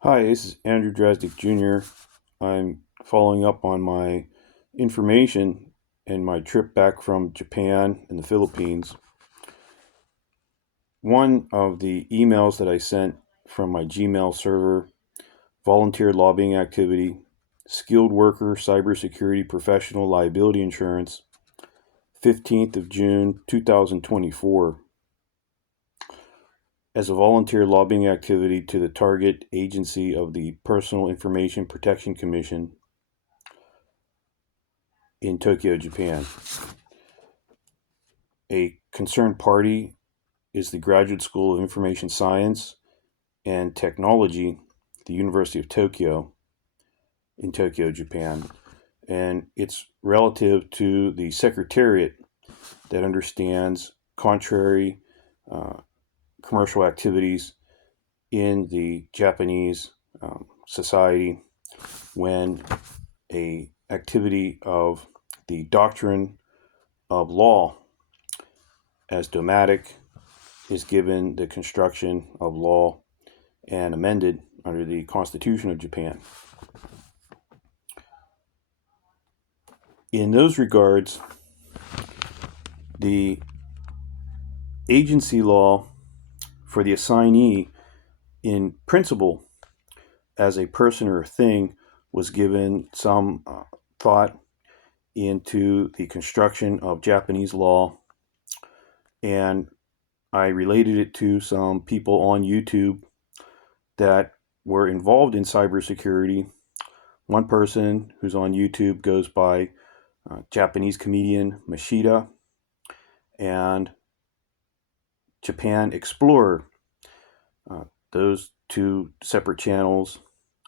Hi, this is Eng.Bldg Jr. I'm following up on my information and my trip back from Japan and the Philippines. One of the emails that I sent from my Gmail server, volunteer lobbying activity, skilled worker cybersecurity professional liability insurance, 15th of June 2024. As a volunteer lobbying activity to the target agency of the Personal Information Protection Commission in Tokyo, Japan. A concerned party is the Graduate School of Information Science and Technology, the University of Tokyo in Tokyo, Japan. And it's relative to the Secretariat that understands contrary commercial activities in the Japanese society when a activity of the doctrine of law as dogmatic is given the construction of law and amended under the Constitution of Japan. In those regards, the agency law for the assignee in principle as a person or a thing was given some thought into the construction of Japanese law, and I related it to some people on YouTube that were involved in cybersecurity. One person who's on YouTube goes by Japanese comedian Mashida, and Japan Explorer. Those two separate channels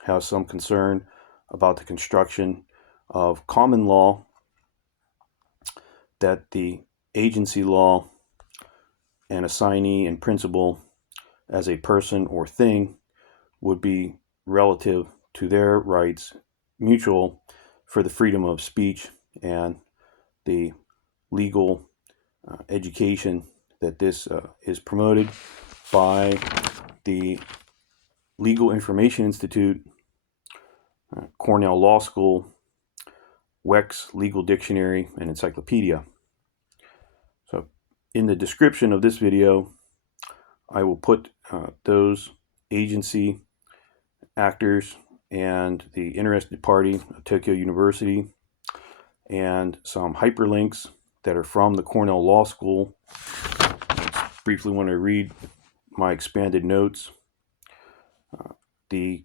have some concern about the construction of common law, that the agency law and assignee in principle as a person or thing would be relative to their rights, mutual for the freedom of speech and the legal education that this is promoted by the Legal Information Institute, Cornell Law School, Weck's Legal Dictionary, and Encyclopedia. So in the description of this video, I will put those agency actors and the interested party of Tokyo University and some hyperlinks that are from the Cornell Law School. Just briefly want to read my expanded notes. The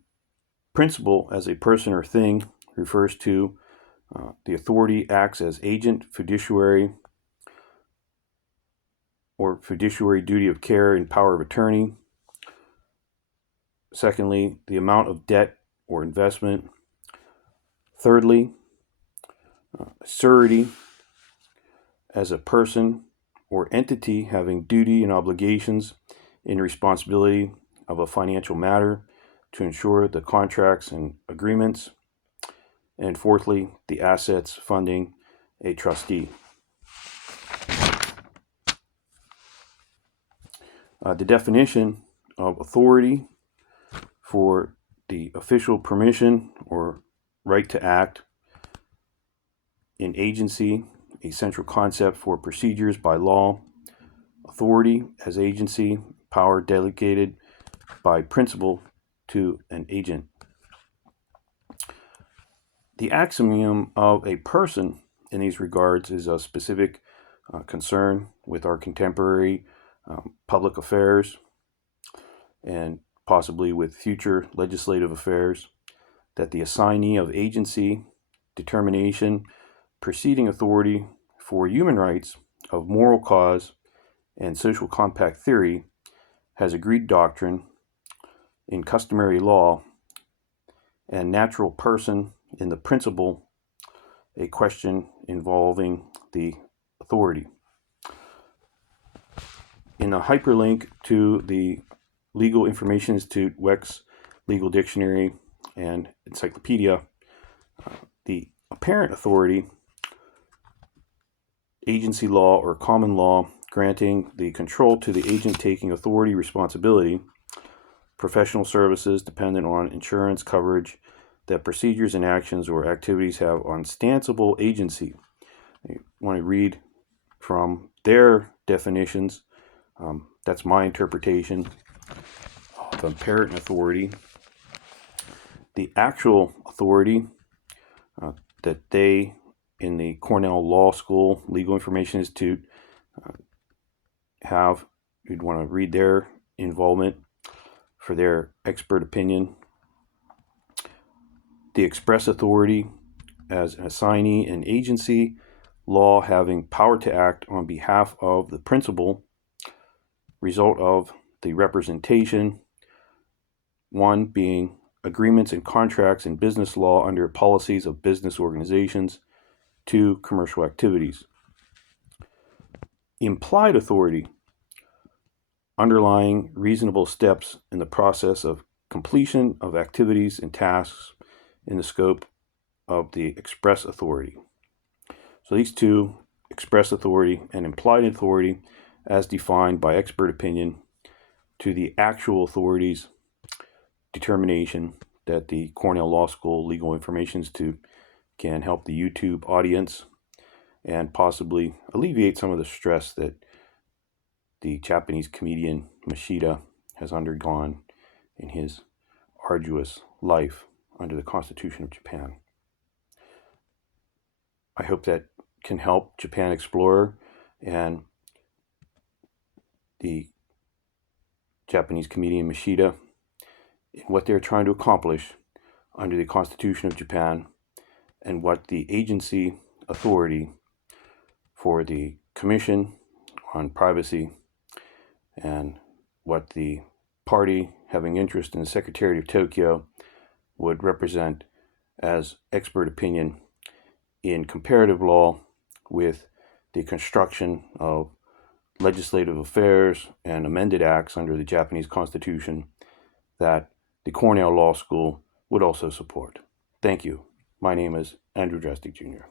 principle as a person or thing refers to the authority acts as agent, fiduciary, or fiduciary duty of care and power of attorney. Secondly, the amount of debt or investment. Thirdly, surety as a person or entity having duty and obligations in responsibility of a financial matter to ensure the contracts and agreements. And fourthly, the assets funding a trustee. The definition of authority for the official permission or right to act in agency, a central concept for procedures by law. Authority as agency, power delegated by principle to an agent. The axiom of a person in these regards is a specific concern with our contemporary public affairs and possibly with future legislative affairs, that the assignee of agency, determination, preceding authority for human rights of moral cause and social compact theory has agreed doctrine in customary law and natural person in the principle, a question involving the authority. In a hyperlink to the Legal Information Institute, Weck's Legal Dictionary, and Encyclopedia, the apparent authority, agency law or common law, granting the control to the agent taking authority, responsibility, professional services dependent on insurance coverage, that procedures and actions or activities have ostensible agency. I want to read from their definitions. That's my interpretation of apparent authority. The actual authority that they, in the Cornell Law School Legal Information Institute, have, you'd want to read their involvement for their expert opinion. The express authority as an assignee and agency, law having power to act on behalf of the principal, result of the representation, one being agreements and contracts in business law under policies of business organizations, two, commercial activities. Implied authority, underlying reasonable steps in the process of completion of activities and tasks in the scope of the express authority. So these two, express authority and implied authority, as defined by expert opinion, to the actual authorities determination that the Cornell Law School Legal Information Institute can help the YouTube audience and possibly alleviate some of the stress that the Japanese comedian Mashida has undergone in his arduous life under the Constitution of Japan. I hope that can help Japan Explorer and the Japanese comedian Mashida in what they're trying to accomplish under the Constitution of Japan, and what the agency authority for the Commission on Privacy and what the party having interest in the Secretariat of Tokyo would represent as expert opinion in comparative law with the construction of legislative affairs and amended acts under the Japanese Constitution that the Cornell Law School would also support. Thank you. My name is Eng.Bldg Jr.